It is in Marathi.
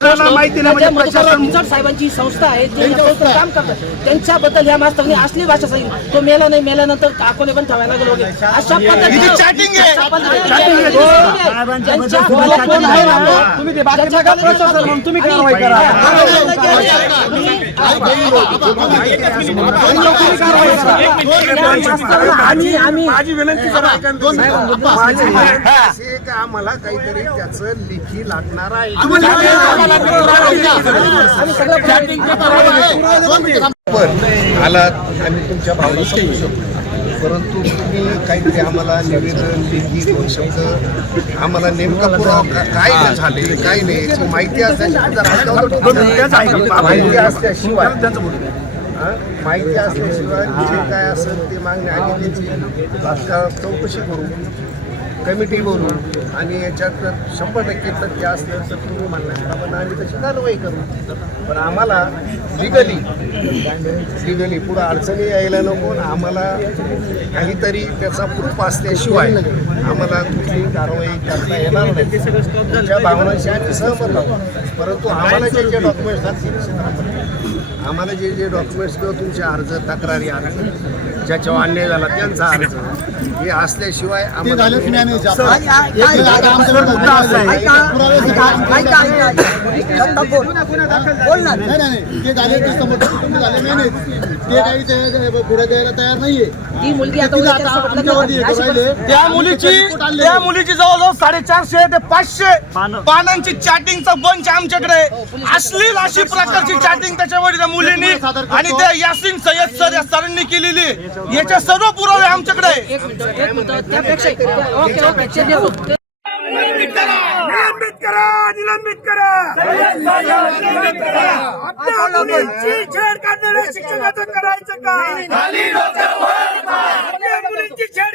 माहिती नाही म्हणजे प्रशासन साहेबांची संस्था आहे जे या संस्थेत काम करतात त्यांच्याबद्दल ह्या मास्तरांनी असली भाषा सांगितली तो मेला नाही मेल्यानंतर अकोले पण ठेवायला गेलो वगैरे अशा पद्धतीने. अशा पद्धतीने त्यांच्या कोण आहे ना, तुम्ही ते बाकीच्या का प्रशासन म्हणून तुम्ही कारवाई करा आम्ही आम्ही माझी विनंती करा माझी विनंती असे की आम्हाला काहीतरी त्याचं लेखी लागणार आहे आलात आम्ही तुमच्या भावना समजू शकतो. परंतु तुम्ही काहीतरी आम्हाला निवेदन लेखी दोन शब्द आम्हाला नेमका पुरावा काय झाले काय नाही याची माहिती असल्याशिवाय माहिती असल्याशिवाय? माहिती असल्याशिवाय जे काय असेल ते मागणी आम्ही त्याची तात्काळ चौकशी करू. कमिटी बोलू आणि याच्यात जर शंभर टक्के तथ्य असलं तर तुम्ही आपण आम्ही तशी कारवाई करू. पण आम्हाला लिगली लिगली पुढं अडचणी यायला नको आम्हाला काहीतरी त्याचा प्रूफ असल्याशिवाय आम्हाला कुठली कारवाई करता येणार नाही. त्या भावनांशी आम्ही सहमत आहोत. परंतु आम्हाला जे जे डॉक्युमेंट्स असतात आम्हाला जे जे डॉक्युमेंट्स किंवा तुमचे अर्ज तक्रारी अर्ज ज्याच्यावर अन्याय झाला त्यांचा अर्ज. हे असल्याशिवाय. त्या मुलीची त्या मुलीची जवळजवळ साडेचारशे ते पाचशे पानांची चॅटिंगचा बंच आमच्याकडे आहे. अश्लील अशी प्रकारची चॅटिंग त्याच्यावर त्या मुलींनी आणि त्या यासिन सय्यद सर या सरांनी केलेली. याचे सर्व पुरावे आमच्याकडे निलंबित करा. निलंबित करायचं का? मुलींची छेड